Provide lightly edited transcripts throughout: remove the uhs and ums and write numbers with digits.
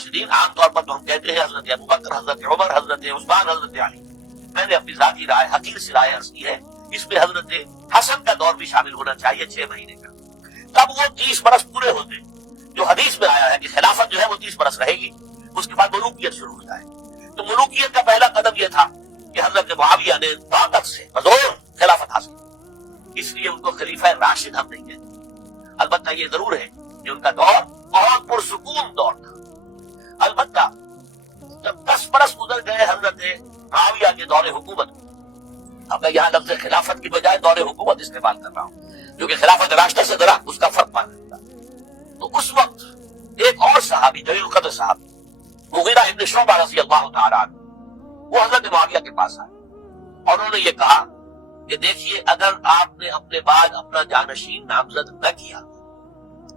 راشدین عام طور پر تو ہم کہتے ہیں حضرت ابوبکر، حضرت عمر، حضرت عثمان، حضرت علی. میں نے اپنی ذاتی رائے حقیر سی رائے عرض کی ہے، اس میں حضرت حسن کا دور بھی شامل ہونا چاہیے 6 مہینے کا. تب وہ 30 برس پورے ہوتے جو حدیث میں آیا ہے کہ خلافت جو ہے وہ 30 برس رہے گی، اس کے بعد ملوکیت شروع ہو جائے. تو ملوکیت کا پہلا قدم یہ تھا کہ حضرت معاویہ نے طاقت سے بزور خلافت حاصل کی، اس لیے ان کو خلیفہ راشد ہم نہیں کہتے. البتہ یہ ضرور ہے کہ ان کا دور بہت پرسکون دور تھا. البتہ جب 10 برس گزر گئے حضرت معاویہ کے دور حکومت، اب میں یہاں لفظ خلافت کی بجائے دور حکومت استعمال کر رہا ہوں کیونکہ خلافت راشدہ سے ذرا اس کا فرق پانا. تو اس وقت ایک اور صحابی جلیل القدر صحابی مغیرہ ابن شعبہ رضی اللہ تعالیٰ عنہ، وہ حضرت معاویہ کے پاس آئے اور انہوں نے یہ کہا کہ دیکھیے اگر آپ نے اپنے بعد اپنا جانشین نامزد نہ کیا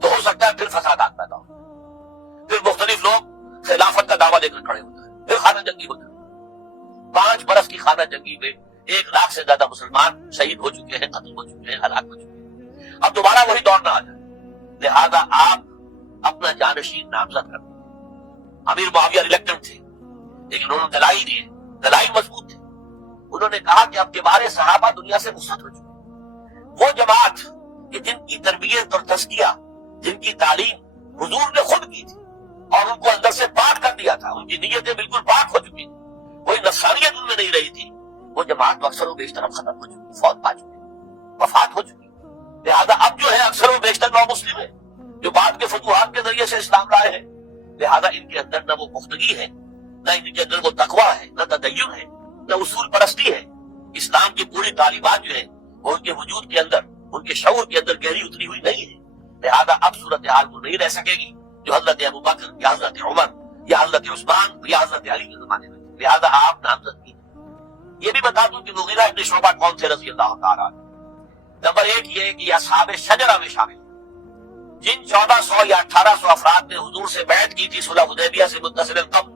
تو ہو سکتا ہے پھر فسادات پیدا ہو، پھر مختلف لوگ خلافت کا دعویٰ لے کر کھڑے ہوتے ہیں، پھر خانہ جنگی ہوتا ہے. 5 برس کی خانہ جنگی میں 1 لاکھ سے زیادہ مسلمان شہید ہو چکے ہیں، قتل ہو چکے ہیں، ہلاک ہو چکے ہیں. اب دوبارہ وہی دور نہ آ جائے، لہذا آپ اپنا جانشین نامزد کر. امیر معاویہ ریلیکٹنٹ تھے لیکن انہوں نے دلائل دیے، دلائل مضبوط تھے. انہوں نے کہا کہ اب کے بارے صحابہ دنیا سے رخصت ہو چکے، وہ جماعت کہ جن کی تربیت اور تزکیہ، جن کی تعلیم حضور نے خود کی تھی اور ان کو اندر سے پاک کر دیا تھا، ان کی نیتیں بالکل پاک ہو چکی تھی، کوئی نفسانیت ان میں نہیں رہی تھی، وہ جماعت تو اکثر و بیشتر ختم ہو چکی، فوت پا چکی، وفات ہو چکی. لہذا اب جو ہے اکثر و بیشتر نو مسلم ہے جو بعد کے فتوحات کے ذریعے سے اسلام لائے ہیں. لہذا ان کے اندر نہ وہ پختگی ہے، نہ ان کے اندر وہ تقویٰ ہے، نہ تدین ہے، نہ اصول پرستی ہے. اسلام کی پوری تعلیمات جو ہے وہ ان کے وجود کے اندر، ان کے شعور کے اندر گہری اتری ہوئی نہیں ہے. لہذا اب صورتحال وہ نہیں رہ سکے گی جو حضرت ابوبکر یا حضرت عمر یا حضرت عثمان یا حضرت علی کے زمانے میں. لہذا آپ نامزد کی. یہ بھی بتا دوں کہ مغیرہ ابن شعبہ کون تھے رضی اللہ تعالیٰ عنہ. نمبر 1 یہ کہ اصحاب شجرہ میں شامل جن 1400 یا 1800 افراد نے حضور سے بیعت کی تھی صلح حدیبیہ سے متصل قبل،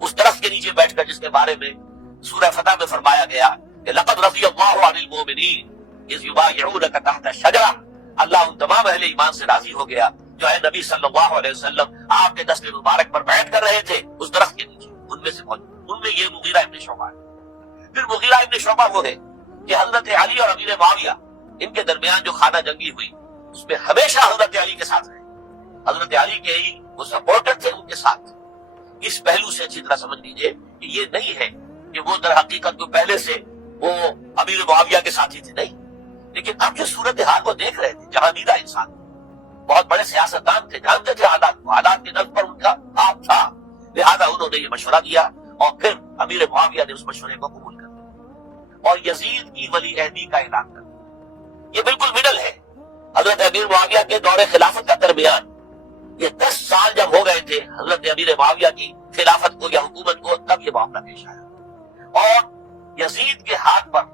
اس درخت کے نیچے بیٹھ کر جس کے بارے میں سورہ فتح میں فرمایا گیا کہ لقد رضی اللہ عن المؤمنین اذ یبایعونک تحت الشجرہ، اللہ ان تمام اہل ایمان سے راضی ہو گیا جو ہے نبی صلی اللہ علیہ وسلم آپ کے دست مبارک پر بیعت کر رہے تھے اس درخت کے نیچے. ان میں سے ان میں یہ مغیرہ ابن شعبہ ہے. پھر مغیرہ ابن شعبہ وہ ہے کہ حضرت علی اور امیر معاویہ ان کے درمیان جو خانہ جنگی ہوئی اس میں ہمیشہ حضرت علی کے ساتھ رہے، حضرت علی کے ہی وہ سپورٹر تھے ان کے ساتھ. اس پہلو سے اچھی طرح سمجھ لیجئے کہ یہ نہیں ہے کہ وہ در حقیقت تو پہلے سے وہ امیر معاویہ کے ساتھی تھے، نہیں. لیکن اب جو صورتحال کو دیکھ رہے تھے، جہاں دیدہ انسان، بہت بڑے سیاستدان تھے، جانتے تھے حالات کے نظر پر ان کا آپ تھا. لہذا انہوں نے یہ مشورہ دیا اور پھر امیر معاویہ نے اس مشورے کو قبول کر لیا اور یزید کی ولی عہدی کا اعلان کر دیا. یہ بالکل مڈل ہے حضرت امیر معاویہ کے دور خلافت کا درمیان. یہ 10 سال جب ہو گئے تھے حضرت امیر معاویہ کی خلافت کو یا حکومت کو، تب یہ معاملہ پیش آیا اور یزید کے ہاتھ پر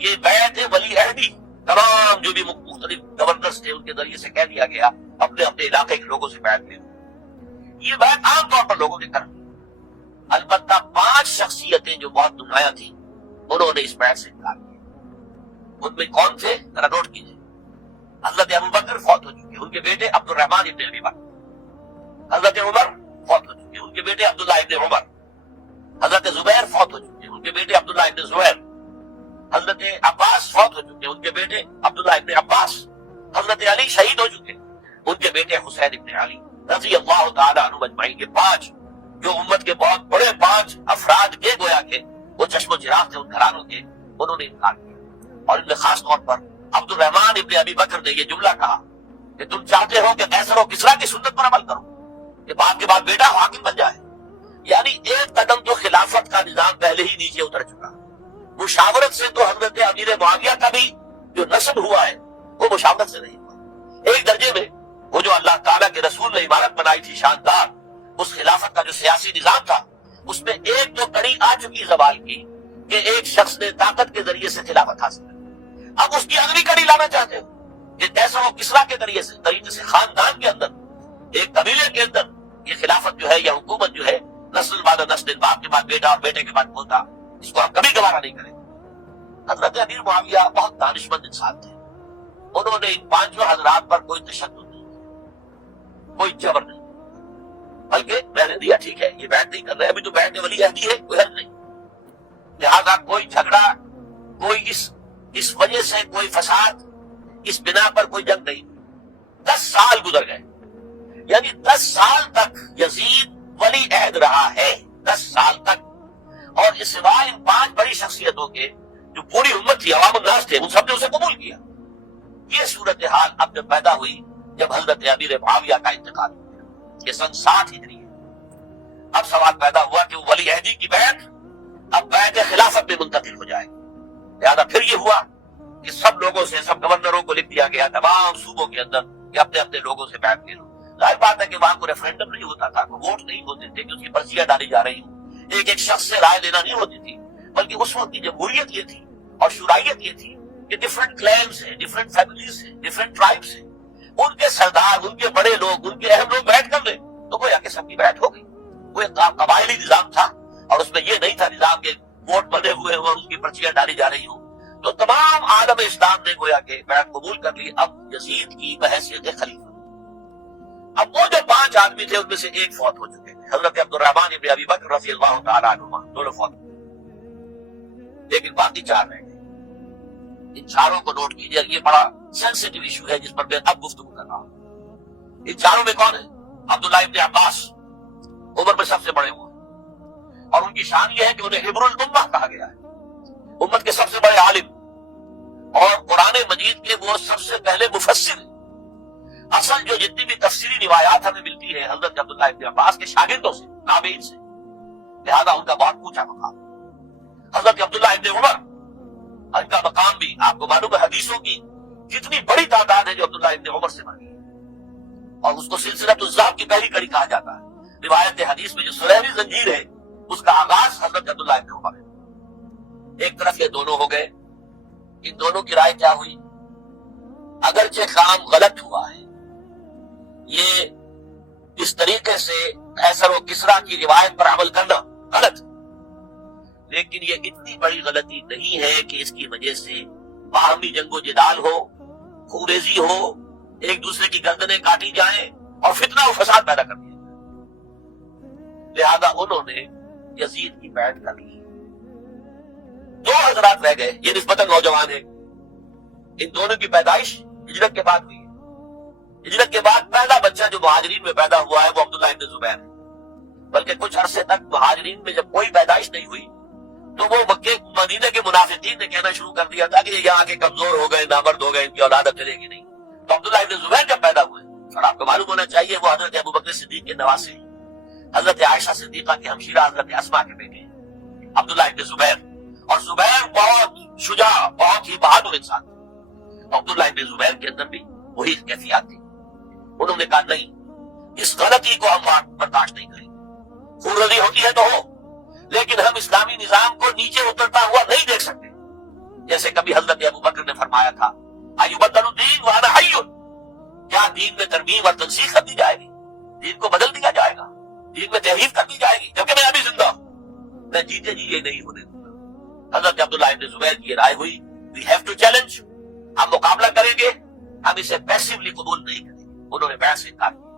یہ بیعت ولی عہدی تمام جو بھی مختلف گورنرز تھے ان کے ذریعے سے کہہ دیا گیا اپنے اپنے علاقے کے لوگوں سے بیعت لے. یہ بیعت عام طور پر لوگوں نے کر دی. البتہ 5 شخصیتیں جو بہت نمایاں تھیں انہوں نے اس بیعت سے انکار کیا. ان میں کون تھے ذرا نوٹ کیجیے. حضرت ابوبکر فوت ہو چکے، ان کے بیٹے عبد الرحمن ابن ابی بکر. حضرت عمر فوت ہو چکے، ان کے بیٹے عبداللہ ابن عمر. حضرت زبیر فوت ہو چکے، ان کے بیٹے عبداللہ ابن زبیر. حضرت عباس فوت ہو چکے، ان کے بیٹے عبداللہ ابن عباس. حضرت علی شہید ہو چکے، ان کے بیٹے حسین ابن علی رضی اللہ تعالیٰ عنہ اجمعین. کے 5 جو امت کے بہت بڑے 5 افراد کے گویا کے وہ چشم و چراغ تھے ان گھرانوں کے، انہوں نے انکار کیا. اور ان میں خاص طور پر عبد الرحمن ابن ابی بکر نے یہ جملہ کہا کہ تم چاہتے ہو کہ قیصر و کسریٰ کی سنت پر عمل کرو کہ باپ کے بعد بیٹا حاکم بن جائے. یعنی ایک قدم تو خلافت کا نظام پہلے ہی نیچے اتر چکا. مشاورت سے تو حضرت امیر معاویہ کا بھی جو نسب ہوا ہے وہ مشاورت سے نہیں ہوا. ایک درجے میں وہ جو اللہ تعالیٰ کے رسول نے عمارت بنائی تھی شاندار، اس خلافت کا جو سیاسی نظام تھا اس میں ایک تو کڑی آ چکی زوال کی کہ ایک شخص نے طاقت کے ذریعے سے خلافت حاصل کی. اب اس کی اگلی کڑی لانا چاہتے ہو کہ قیصر و کسریٰ کے طریقے سے خاندان کے اندر، ایک قبیلے کے اندر یہ خلافت جو ہے یا حکومت جو ہے نسل بعد نسل، باپ کے بعد بیٹا اور بیٹے کے بعد پوتا، اس کو ہم کبھی گوارا نہیں کریں. حضرت امیر معاویہ بہت دانشمند انسان تھے. انہوں نے ان 5 حضرات پر کوئی تشدد نہیں کیا، کوئی جبر نہیں، بلکہ نے دیا ٹھیک ہے، یہ بیعت نہیں کر رہے، ابھی تو بیعت ولی عہدی ہے، کوئی حل نہیں، لہذا کوئی جھگڑا، کوئی اس وجہ سے کوئی فساد، اس بنا پر کوئی جنگ نہیں۔ 10 سال گزر گئے، یعنی 10 سال تک یزید ولی عہد رہا ہے، 10 سال تک، اور اس سوائے ان 5 بڑی شخصیتوں کے جو پوری امت تھی، عوام الناس تھے، ان سب نے اسے قبول کیا۔ یہ صورتحال اب جب پیدا ہوئی جب حضرت امیر معاویہ کا انتقال ہوا، یہ سن 60 ہجری ہے، اب سوال پیدا ہوا کہ وہ ولی عہدی کی بیعت اب بیعت خلافت میں منتقل ہو جائے گی۔ لہذا پھر یہ ہوا کہ سب لوگوں سے، سب گورنروں کو لکھ دیا گیا تمام صوبوں کے اندر کہ اپنے اپنے لوگوں سے بیعت لے لو۔ ظاہر بات ہے کہ وہاں کوئی ریفرینڈم نہیں ہوتا تھا، کوئی ووٹ نہیں ہوتے تھے کہ اس کی پرچیاں ڈالی جا رہی ہوں، ایک ایک شخص سے رائے لینا نہیں ہوتی تھی، بلکہ اس وقت کی جمہوریت یہ تھی اور شورائیت یہ تھی کہ ڈفرنٹ کلینز ہیں، ڈفرنٹ فیملیز ہیں، ڈفرنٹ ٹرائبس ہیں، ان کے سردار، ان کے بڑے لوگ، ان کے اہم لوگ بیعت کر لیں تو گویا کہ سب کی بیعت ہو گئی۔ وہ ایک قبائلی نظام تھا اور اس میں یہ نہیں تھا نظام کے ووٹ بنے ہوئے ہوں اور اس کی پرچیاں ڈالی جا رہی ہوں، تو تمام عالم اسلام نے گویا کہ بیعت قبول کر لی اب یزید کی بحیثیت خلیفہ۔ اب وہ جو 5 آدمی تھے ان میں سے ایک فوت ہو چکے تھے، حضرت عبدالرحمن ابن ابی بکر رضی اللہ تعالیٰ عنہما، دونوں فوت ہوئے، لیکن باقی 4 رہ گئے۔ ان 4 کو نوٹ کیجیے، یہ بڑا سینسٹیو ایشو ہے جس پر میں اب گفتگو کر رہا ہوں۔ ان 4 میں کون ہے؟ عبداللہ ابن عباس، عمر میں سب سے بڑے ہوئے، اور ان کی شان یہ ہے کہ انہیں حبر الامہ کہا گیا ہے، امت کے سب سے بڑے عالم، اور قرآن مجید کے وہ سب سے پہلے مفسر ہیں۔ اصل جو جتنی بھی تفسیری روایات ہمیں ملتی ہے حضرت عبداللہ ابن عباس کے شاگردوں سے، تابعین سے، لہذا ان کا بہت اونچا مقام۔ حضرت عبداللہ ابن عمر، ان کا مقام بھی آپ کو معلوم ہے، حدیثوں کی کتنی بڑی تعداد ہے جو عبداللہ ابن عمر سے ملی ہے، اور اس کو سلسلۃ الذہب کی پہلی کڑی کہا جاتا ہے۔ روایت حدیث میں جو سنہری زنجیر ہے اس کا آغاز حضرت عبداللہ ابن عمر ہے۔ ایک طرف یہ دونوں ہو گئے، ان دونوں کی رائے کیا ہوئی؟ اگرچہ کام غلط ہوا ہے، یہ اس طریقے سے قیصر و کسریٰ کی روایت پر عمل کرنا غلط، لیکن یہ اتنی بڑی غلطی نہیں ہے کہ اس کی وجہ سے باہمی جنگ و جدال ہو، خوریزی ہو، ایک دوسرے کی گردنیں کاٹی جائیں اور فتنہ و فساد پیدا کر دیا جائے۔ لہذا انہوں نے یزید کی بیعت کر لی۔ 2 حضرات رہ گئے، یہ نسبتاً نوجوان ہیں، ان دونوں کی پیدائش ہجرت کے بعد ہوئی ہے۔ ہجرت کے بعد پہلا بچہ جو مہاجرین میں پیدا ہوا ہے وہ عبداللہ ابن زبیر ہے، بلکہ کچھ عرصے تک مہاجرین میں جب کوئی پیدائش نہیں ہوئی تو وہ مکے مدینے کے منافقین نے کہنا شروع کر دیا تھا کہ یہ یہاں کے کمزور ہو گئے، نامرد ہو گئے، ان کی اولاد اب چلے گی نہیں۔ تو عبداللہ ابن زبیر جب پیدا ہوئے، اور آپ کو معلوم ہونا چاہیے وہ حضرت ابوبکر صدیق کے نواسے ہیں، حضرت عائشہ صدیقہ کے ہمشیرہ حضرت اسماء کے بیٹے ہیں عبداللہ ابن زبیر، اور زبیر بہت شجاع، بہت ہی بہادر انسان تھا۔ عبداللہ ابن زبیر کے اندر بھی وہی کیفیات تھی۔ انہوں نے کہا نہیں، اس غلطی کو ہم برداشت نہیں کریں گے، خونریزی ہوتی ہے تو ہو، لیکن ہم اسلامی نظام کو نیچے اترتا ہوا نہیں دیکھ سکتے۔ جیسے کبھی حضرت ابوبکر نے فرمایا تھا ایبدل الدین وانا حی، کیا دین میں ترمیم اور تنسیخ کر دی جائے گی؟ دین کو بدل دیا جائے گا، دین میں تحریف کر دی جائے گی جبکہ میں ابھی زندہ ہوں، میں جیتے جی یہ نہیں ہونے دوں گا۔ حضرت عبداللہ ابن زبیر کی یہ رائے ہوئی، وی ہیو ٹو چیلنج، ہم مقابلہ کریں گے، ہم اسے پیسیولی قبول نہیں کریں گے۔ انہوں نے بیعت سے انکار کیا۔